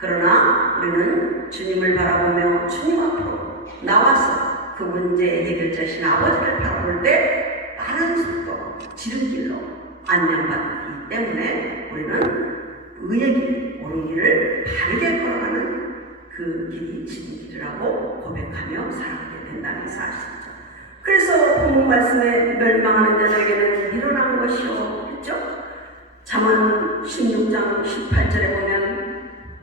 그러나 우리는 주님을 바라보며 주님 앞으로 나와서 그 문제의 해결자신 아버지를 바라볼 때 빠른 속도로 지름길로 안녕받기 때문에 우리는 의의 길, 옳은 길을 바르게 걸어가는 그 길이 지름길이라고 고백하며 살아가게 된다는 사실이죠. 그래서 본문 말씀에 멸망하는 자들에게는 일어난 것이요 했죠. 잠언 16장 18절에 보면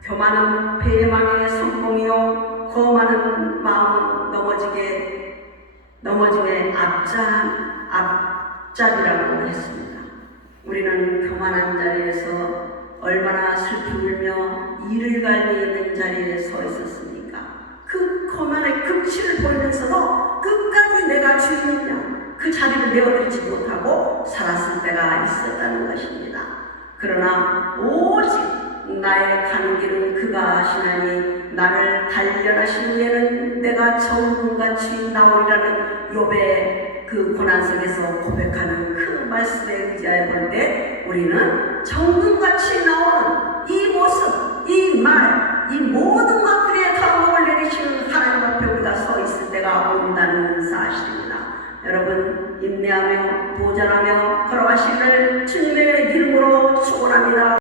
교만은 배망의 선봉이요 거만은 마음은 넘어지게 넘어짐의 앞자 앞잡이라고 했습니다. 우리는 교만한 자리에서 얼마나 슬피 울며 이를 갈리 있는 자리에 서 있었습니까? 그 거만의 극치를 보이면서도 끝까지 내가 주인이냐 그 자리를 내어드리지 못하고 살았을 때가 있었다는 것입니다. 그러나 오직 나의 가는 길은 그가 아시나니 나를 단련하신 후에는 내가 정금같이 나오리라는 욥의 그 고난 속에서 고백하는 그 말씀에 의지하여 볼 때 우리는 정금같이 나오는 이 모습, 이 말, 이 모든 것들의 감동을 내리시는 하나님 앞에 우리가 서 있을 때가 온다는 사실입니다. 여러분 인내하며 도전하며 걸어가시기를 주님